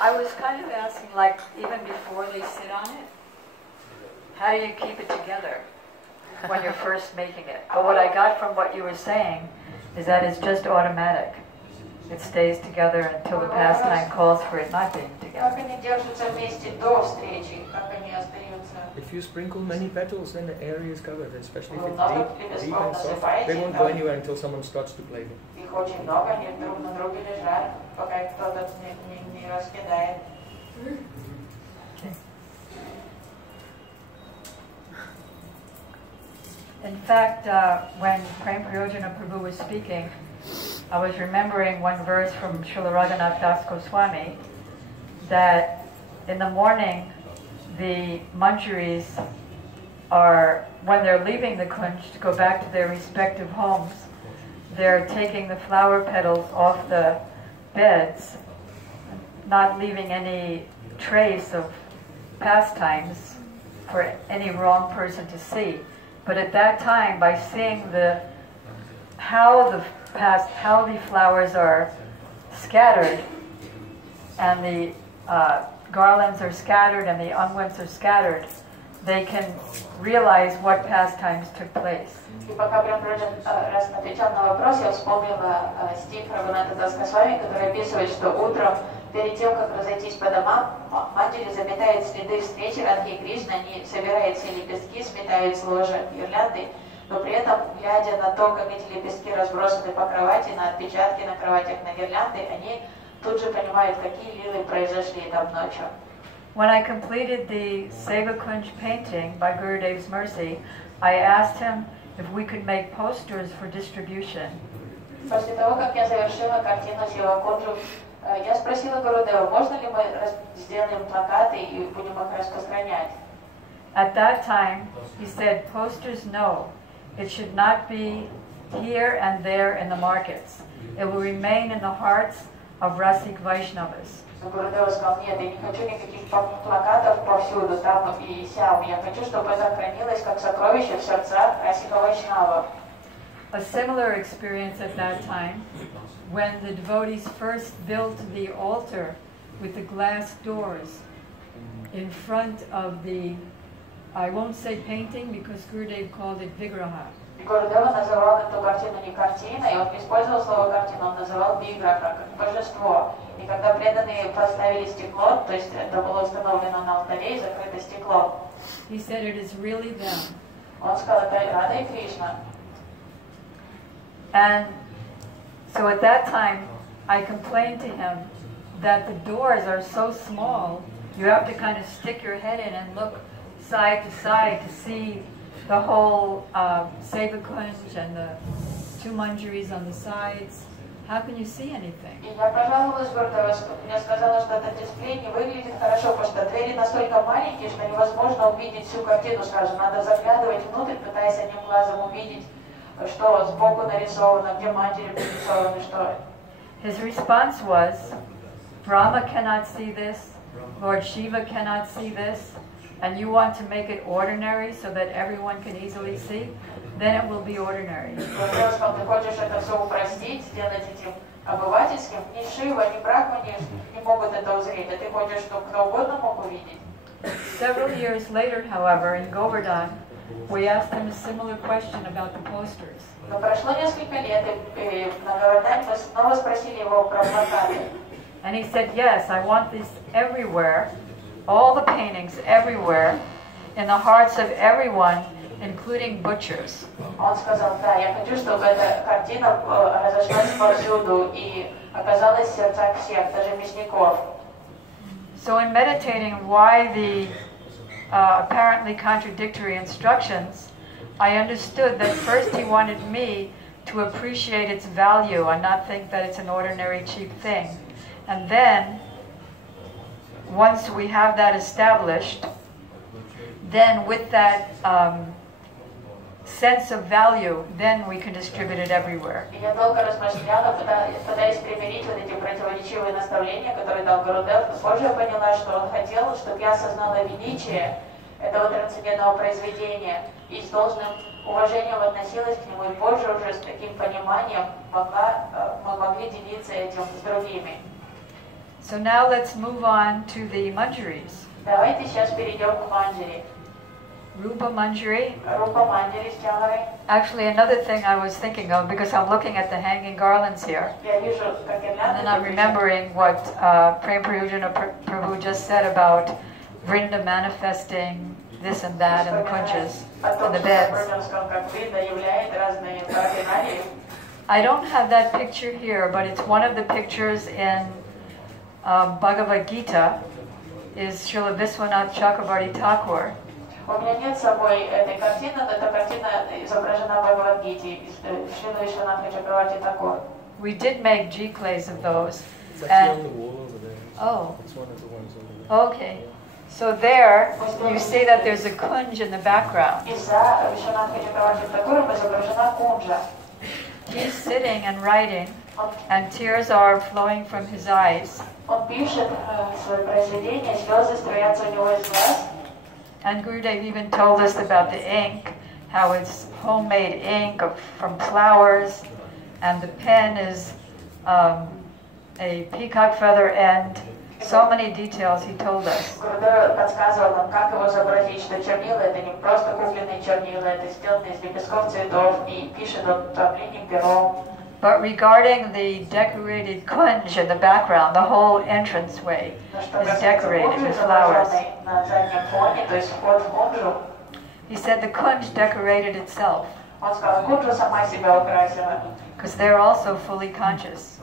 I was kind of asking, like, even before they sit on it, how do you keep it together when you're first making it? But what I got from what you were saying is that it's just automatic. It stays together until the pastime calls for it not being together. If you sprinkle many petals, then the area is covered, especially if it's deep and soft. They won't go anywhere until someone starts to play them. In fact, when Prem Prayojana Prabhu was speaking, I was remembering one verse from Srila Raghunath Das Goswami, that in the morning the manjaris are, when they're leaving the kunj to go back to their respective homes, they're taking the flower petals off the beds, not leaving any trace of pastimes for any wrong person to see. But at that time, by seeing how the flowers are scattered, and the garlands are scattered, and the unguents are scattered, they can realize what pastimes took place. И пока Прем раз отвечал на вопрос, я вспомнила стих Рагунатха Дас Госвами, который описывает, что утром, перед тем, как разойтись по домам, Манджари заметает следы встречи Радхи и Кришны, они собирают все лепестки, сметают с ложа гирлянды, но при этом, глядя на то, как эти лепестки разбросаны по кровати, на отпечатки на кроватях, на гирлянды, они тут же понимают, какие лилы произошли там ночью. When I completed the Seva Kunj painting by Gurudev's mercy, I asked him if we could make posters for distribution. После того, как я завершила картину Seva Kunj, я спросила Гурудева, можно ли мы сделаем плакаты и будем их распространять. At that time, he said, posters, no. It should not be here and there in the markets. It will remain in the hearts of Rasik Vaishnavas. Гурудева сказал, нет, я не хочу никаких плакатов повсюду, там и сям. Я хочу, чтобы это хранилось как сокровище в сердцах Расика Вайшнавов. A similar experience at that time, when the devotees first built the altar with the glass doors in front of the, I won't say painting because Gurudev called it Vigraha. Гурудева называл эту картину не картиной, он не использовал слово картина, он называл Виграха, как божество. И когда преданные поставили стекло, то есть это было установлено на алтаре и закрыто стеклом. He said it is really them. Он сказал, это Рада и Кришна. And so at that time, I complained to him that the doors are so small, you have to kind of stick your head in and look side to see the whole Seva Kunj and the two manjaris on the sides. How can you see anything? И я пожаловалась Гурудеву, мне сказала, что этот дисплей не выглядит хорошо, потому что двери настолько маленькие, что невозможно увидеть всю картину сразу. Надо заглядывать внутрь, пытаясь одним глазом увидеть, что сбоку нарисовано, где манджари нарисованы, что. His response was, Brahma cannot see this, Lord Shiva cannot see this, and you want to make it ordinary so that everyone can easily see, then it will be ordinary. Гурудев сказал, ты хочешь это все упростить, сделать этим обывательским? Ни Шива, ни Брахма не могут это узреть, а ты хочешь, чтобы кто угодно мог увидеть. Several years later, however, in Govardhan, we asked him a similar question about the posters. Но прошло несколько лет, и на Govardhan мы снова спросили его про плакаты. And he said, yes, I want this everywhere, all the paintings everywhere, in the hearts of everyone, including butchers. Он сказал, да, я хочу, чтобы эта картина разошлась повсюду и оказалась в сердцах всех, даже мясников. So in meditating why the apparently contradictory instructions, I understood that first he wanted me to appreciate its value and not think that it's an ordinary cheap thing. And then, once we have that established, then with that sense of value, then we can distribute it everywhere. Я долго размышляла, пытаясь примирить вот эти противоречивые наставления, которые дал Гурудев. Но позже я поняла, что он хотел, чтобы я осознала величие этого трансцендентного произведения и с должным уважением относилась к нему, и позже уже с таким пониманием мы могли делиться этим с другими. So now let's move on to the manjaris. Давайте сейчас перейдем к манджари. Rupa Manjari. Rupa Manjari Syamarani. Actually, another thing I was thinking of, because I'm looking at the hanging garlands here, Я вижу, как and then I'm remembering what Prem Prayojana Prabhu just said about Vrinda manifesting this and that in the kunjas and the beds. I don't have that picture here, but it's one of the pictures in Bhagavad Gita, is Srila Viswanath Chakravarti Thakur. У меня нет с собой этой картины, но эта картина изображена в Бхагавад-гите, Шрила Вишванатха Чакраварти Такур. We did make G-clays of those. It's actually on the wall over there. Oh. It's one of the ones over there. Okay. So there, you see that there's a kunj in the background. И за Вишванатха Чакраварти Такуром изображена кунджа. He's sitting and writing, and tears are flowing from his eyes. Он пишет свои произведения, слезы струятся у него из глаз. And Gurudev even told us about the ink, how it's homemade ink from flowers, and the pen is a peacock feather end. So many details he told us. Гурудев подсказывал нам, как его изобразить, что чернила это не просто купленные чернила, это сделано из лепестков цветов, и пишет он там линейным пером. But regarding the decorated kunj in the background, the whole entranceway is decorated with flowers. He said the kunj decorated itself, because they're also fully conscious.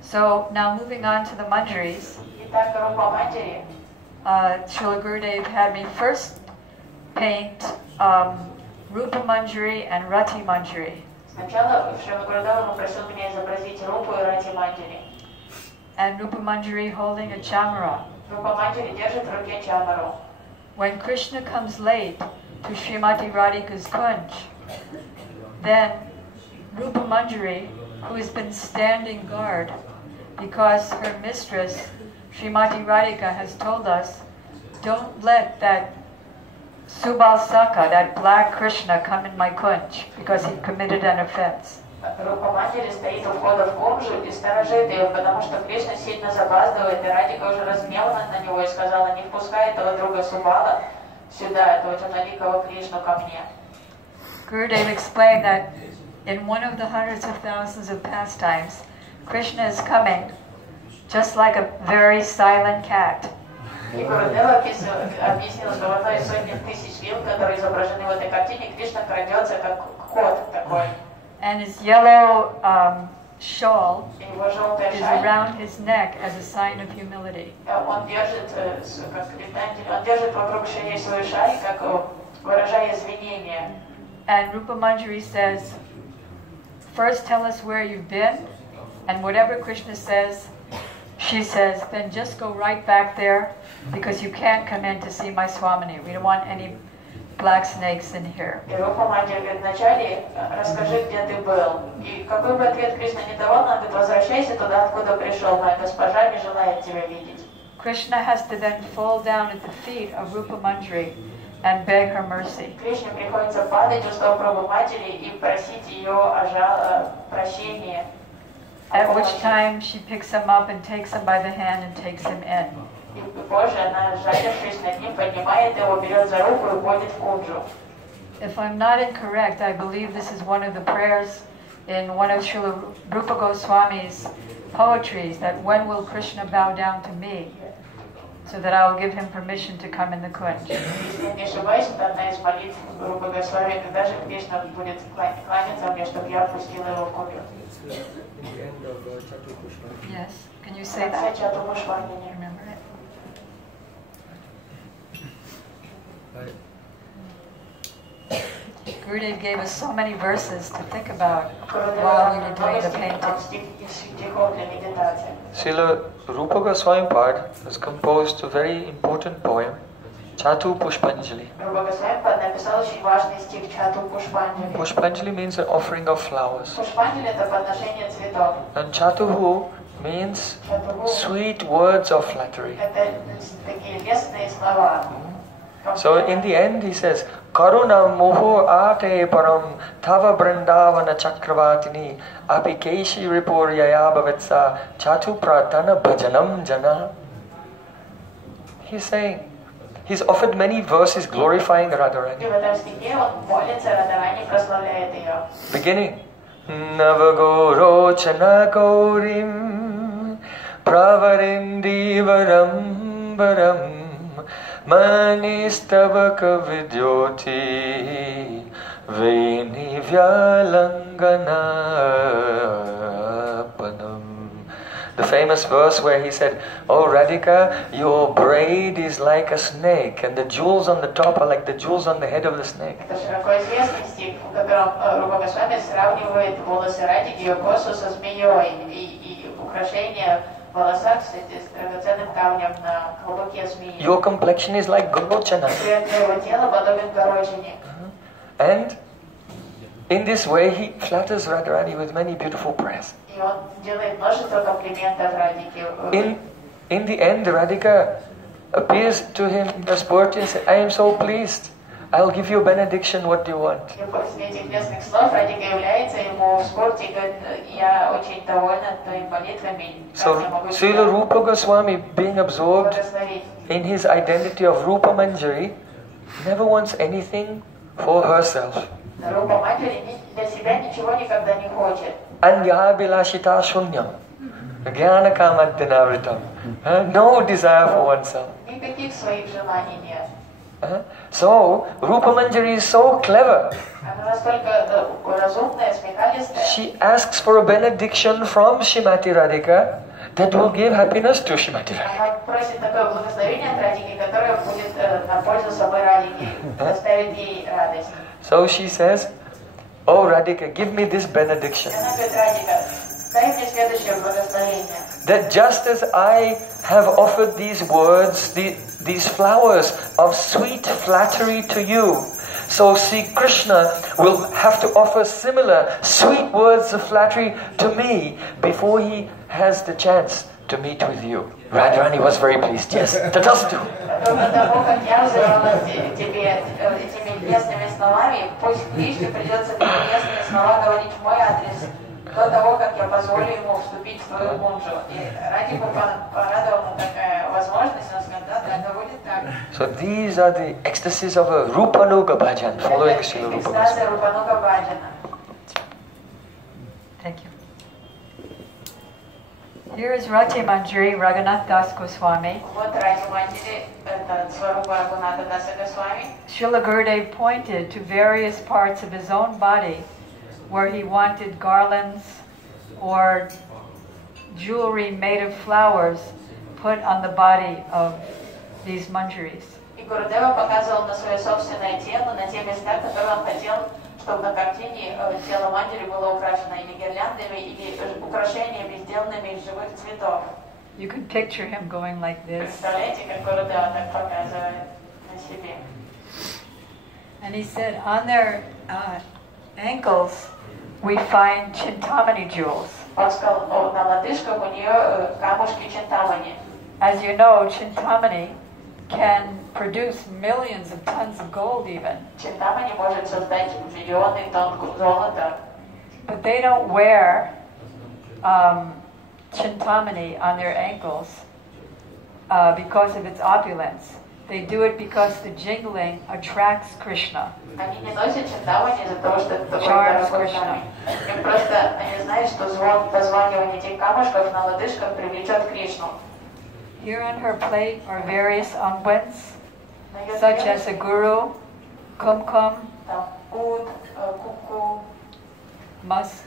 So now moving on to the manjaris, Srila Gurudev had me first paint Rupa Manjari and Rati Manjari. And Rupa Manjari holding a chamara. When Krishna comes late to Srimati Radhika's kunj, then Rupa Manjari, who has been standing guard because her mistress, Srimati Radhika, has told us, don't let that Subal Saka, that black Krishna, come in my kunj because he committed an offense. Рука матери стоит у входа в кунджу и сторожит ее, потому что Кришна сильно запаздывает, и Радика уже разгневана на него и сказала, не впускай этого друга Субала сюда, этого темноликого Кришну ко мне. Gurudev explained that in one of the hundreds of thousands of pastimes, Krishna is coming just like a very silent cat. И Гурудев объяснил, что в одной из сотни тысяч лил, которые изображены в этой картине, Кришна крадется как кот такой. And his yellow shawl is around his neck as a sign of humility. Он держит вокруг шеи свою шаль, как выражая извинения. And Rupa Manjari says, first tell us where you've been, and whatever Krishna says, she says, then just go right back there, because you can't come in to see my Swamini. We don't want any black snakes in here. И Рупа Манджари говорит, вначале расскажи, где ты был. И какой бы ответ Кришна не давал, он говорит, возвращайся туда, откуда пришел. Моя госпожа не желает тебя видеть. Krishna has to then fall down at the feet of Rupa Manjari and beg her mercy. Кришне приходится падать у стоп Рупы Манджари и просить ее прощения. At which time she picks him up and takes him by the hand and takes him in. И позже она, жалевшись над ним, поднимает его, берет за руку и вводит в кунджу. If I'm not incorrect, I believe this is one of the prayers in one of Srila Rupa Goswami's poetries, that when will Krishna bow down to me, so that I will give him permission to come in the kunj. Если не ошибаюсь, это одна из молитв Рупы Госвами, когда же Кришна будет кланяться мне, чтобы я пустила его в кунджу. Yes, can you say that? Remember it? Gurudev gave us so many verses to think about while we were doing the painting. Srila Rupa Goswami Pad has composed a very important poem, Chatu Pushpanjali. Pushpanjali means an offering of flowers. And Chatuhu means sweet words of flattery. So in the end he says, Karuna muhu ate param tava brindavana chakravatini apikeshi ripuryaya bhavatsa chatu pratana bhajanam jana. He's saying, he's offered many verses glorifying Radharani. Beginning, Navagorochana Gaurim Pravarindivaram Varam Manistavaka Vidyoti Venivyalanganappanam. The famous verse where he said, "Oh Radhika, your braid is like a snake, and the jewels on the top are like the jewels on the head of the snake." Your complexion is like Gorochana. And in this way he flatters Radharani with many beautiful prayers. In the end, Radhika appears to him in the sport and says, "I am so pleased. I'll give you a benediction. What do you want?" So Srila Rupa Goswami, being absorbed in his identity of Rupa Manjari, never wants anything for herself. Anya bilashita shunyam, jnana kamadinavritam. No desire for oneself. So Rupa Manjari is so clever. She asks for a benediction from Shrimati Radhika that will give happiness to Shrimati Radhika. So she says, "Oh Radhika, give me this benediction. That just as I have offered these words, these flowers of sweet flattery to you, so Sri Krishna will have to offer similar sweet words of flattery to me before he has the chance to meet with you." Radharani was very pleased. Yes, Tatastu. До того, как я позволю ему вступить в твою мунджу. И ради порадовала такая возможность, он сказал, да, это будет так. So these are the ecstasies of a Rupanuga bhajan, following Srila Rupa Goswami. Thank you. Here is Rati Manjari Raghunath Das Goswami. Вот Рати Манджари, это Сварупа Рагунатха Даса Госвами. Srila Gurudev pointed to various parts of his own body where he wanted garlands or jewelry made of flowers put on the body of these manjaris. И Гурудева показывал на свое собственное тело, на те места, которые он хотел, чтобы на картине тело манджари было украшено или гирляндами, или украшениями, сделанными из живых цветов. You can picture him going like this. Представляете, как Гурудева так показывает на себе. And he said, on their ankles, we find Chintamani jewels. Он сказал, на лодыжках у нее камушки Чинтамани. As you know, Chintamani can produce millions of tons of gold even. Чинтамани может создать миллионы тонн золота. But they don't wear Chintamani on their ankles because of its opulence. They do it because the jingling attracts Krishna. Они не носят Чинтамани из-за того, что это такой дорогой камень. Им просто, они знают, что звон позванивания этих камушков на лодыжках привлечет Кришну. Here on her plate are various unguents, such as a guru, kumkum, Ут, кумку, musk.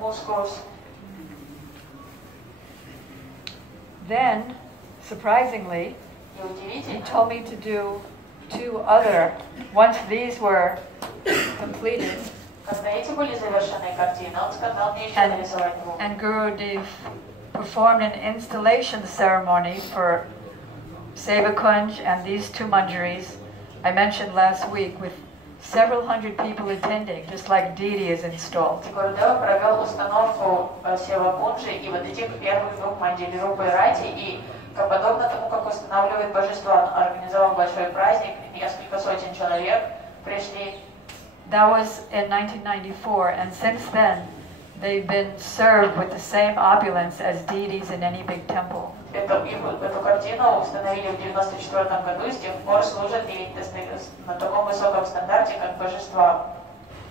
мускус. Then, surprisingly, he told me to do two other. Once these were completed, and Gurudev performed an installation ceremony for Sevakunj and these two manjaris I mentioned last week, with several hundred people attending, just like didi is installed. Гурудев провел установку Севакунджи и вот этих первых двух манджари Рупы и Рати, и подобно тому, как устанавливает божество, он организовал большой праздник, несколько сотен человек пришли. That was in 1994, and since then, they've been served with the same opulence as deities in any big temple. Эту картину установили в 1994 году, и с тех пор служат и на таком высоком стандарте, как божества.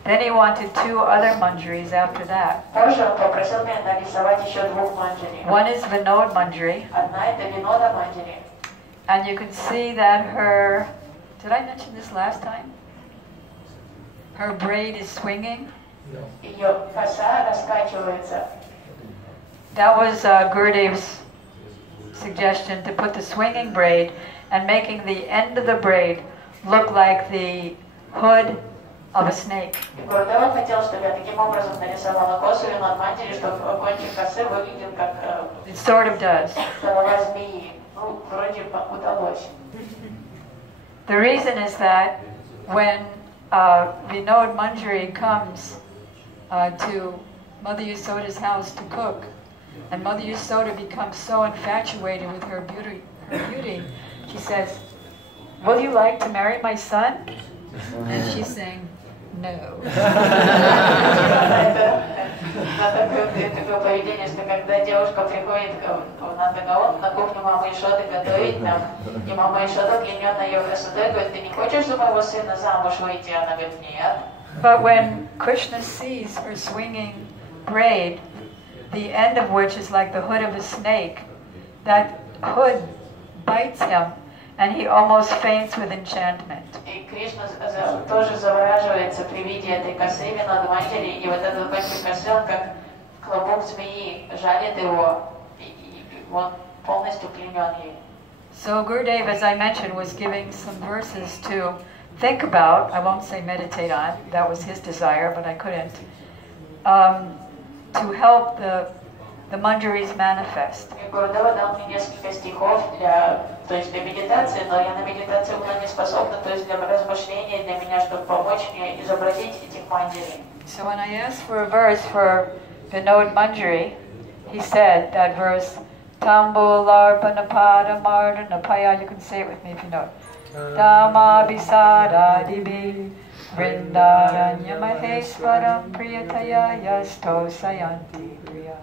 Then he wanted 2 other manjaris after that. Позже он попросил меня нарисовать еще 2 манджари. One is Vinod Manjari. Одна это Винода манджари. And you can see that her, did I mention this last time? Her braid is swinging. Ее коса раскачивается. That was Gurudev's suggestion, to put the swinging braid and making the end of the braid look like the hood of a snake. Гурудев хотел, чтобы я таким образом нарисовала косу Винод манджари, чтобы кончик косы выглядел как It sort of does. голова змеи. Ну, вроде удалось. The reason is that when Vinod Manjari comes to Mother Yasoda's house to cook, and Mother Yasoda becomes so infatuated with her beauty, she says, "Will you like to marry my son?" And she's saying, "No." Такое поведение, что когда девушка приходит на договор, на кухню мамы Ишоды готовить нам, и мама Ишода клянет ее красотой, говорит, ты не хочешь за моего сына замуж выйти? Она говорит, нет. But when Krishna sees her swinging braid, the end of which is like the hood of a snake, that hood bites him, and he almost faints with enchantment. И Кришна тоже завораживается при виде этой косы Винода манджари, и вот этот кончик косы, он как клубок змеи, жалит его, и он полностью пленен ей. So Gurudev, as I mentioned, was giving some verses to think about. I won't say meditate on, that was his desire, but I couldn't. To help the manjaris manifest. И Гурудева дал мне несколько стихов для медитации, но я на медитацию была не способна, то есть для размышления, для меня, чтобы помочь мне изобразить этих манджари. So when I asked for a verse for Vinod Manjari, he said that verse, Tambularpanapada Mardanapaya, you can say it with me if you know it. Dhamma Bisada Dibi Vrindaranya Maheswaram Priyataya Yasto Sayanti Priya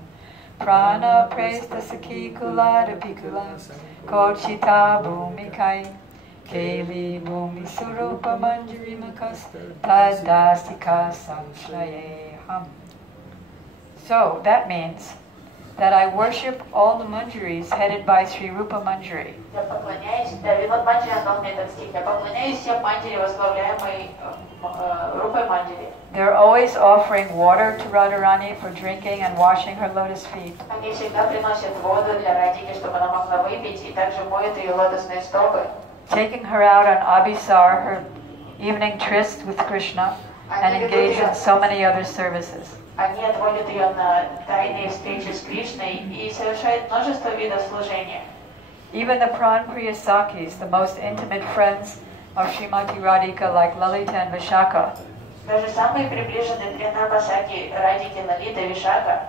Prana Presta Sakhi Kulada Pikula Kochita Bhumikai Keli Bhumi Surupa Manjari Makas Tadastika Samshlayeham. So that means that I worship all the manjaris headed by Sri Rupa Manjari. Я поклоняюсь, Винод манджари отдал мне этот стих, я поклоняюсь всем манджари, возглавляемой Рупой манджари. They're always offering water to Radharani for drinking and washing her lotus feet. Они всегда приносят воду для Радхики, чтобы она могла выпить, и также моют ее лотосные стопы. Taking her out on Abhisar, her evening tryst with Krishna, and engage in so many other services. Они отводят ее на тайные встречи с Кришной и совершают множество видов служения. Even the Pranpriya Sakis, the most intimate friends of Srimati Radhika, like Lalita and Vishaka, Даже самые приближенные три Нарбасаки, Радхики, Лалита и Вишака,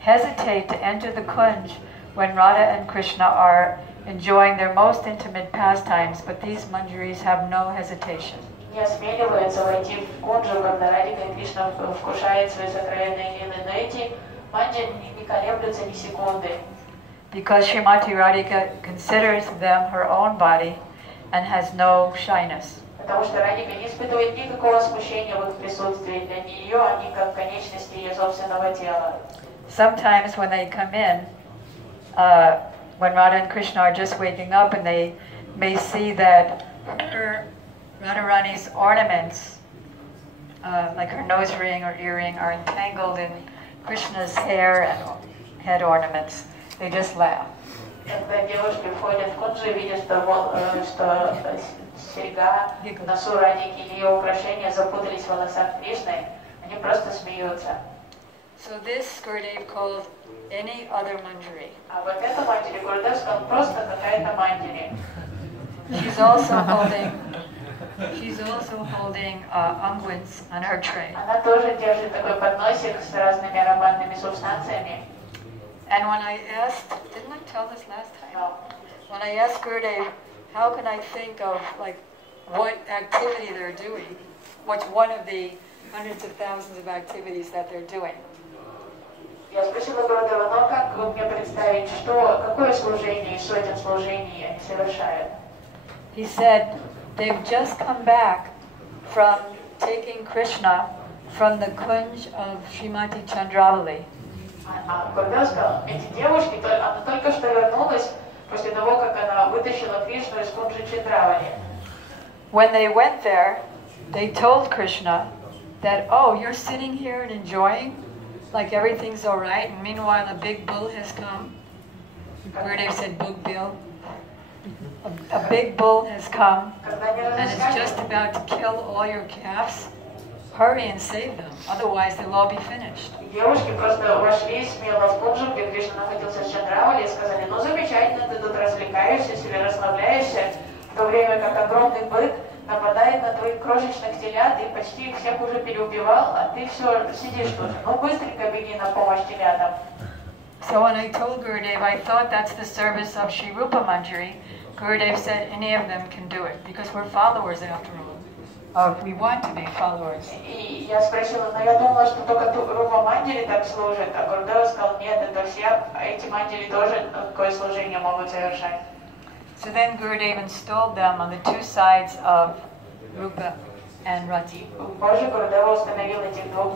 hesitate to enter the kunj when Radha and Krishna are enjoying their most intimate pastimes, but these manjaris have no hesitation. не осмеливаются войти в кунджу, когда Радхика и Кришна вкушают свои сокровенные лилы, но эти манджари не колеблются ни секунды. Because Srimati Radhika considers them her own body and has no shyness. Потому что Радхика не испытывает никакого смущения в их присутствии. Для нее они как конечности ее собственного тела. Sometimes when they come in, when Radha and Krishna are just waking up and they may see that Radharani's ornaments, like her nose ring or earring, are entangled in Krishna's hair and head ornaments, they just laugh. Когда девушки входят в кунджу и видят, что серьга, носу Радхики или ее украшения запутались в волосах Кришны, они просто смеются. So this Gurudev called any other manjari. А вот эта манджари, Гурудев сказал, просто какая-то манджари. She's also holding unguents on her tray. Она тоже держит такой подносик с разными ароматными субстанциями. And when I asked, didn't I tell this last time? No. When I asked Gurudev, how can I think of like what activity they're doing. What's one of the hundreds of thousands of activities that they're doing. Я спросила Гурудева, ну как вы мне представить, какое служение из сотен служений они совершают? He said they've just come back from taking Krishna from the kunj of Srimati Chandravali. Гурудев сказал, эти девушки, она только что вернулась после того, как она вытащила Кришну из кунджи Чандравали. When they went there, they told Krishna that, oh, you're sitting here and enjoying, like everything's all right, and meanwhile a big bull has come. Gurudev said, big bill. A big bull has come, and it's just about to kill all your calves. Hurry and save them, otherwise they'll all be finished. Девушки просто вошли смело в кунджу, где Кришна находился в Чандравали, и сказали, ну замечательно, ты тут развлекаешься или расслабляешься, в то время как огромный бык нападает на твоих крошечных телят и почти их всех уже переубивал, а ты все сидишь тут. Ну быстренько беги на помощь телятам. So when I told Gurudev, I thought that's the service of Sri Rupa Manjari, Gurudev said any of them can do it, because we're followers after all. Or we want to be followers. И я спросила, но я думала, что только Рупа Манджари так служит, а Гурудев сказал, нет, это все эти манджари тоже такое служение могут совершать. So then Gurudev installed them on the two sides of Rupa and Rati. Позже Гурудев установил этих двух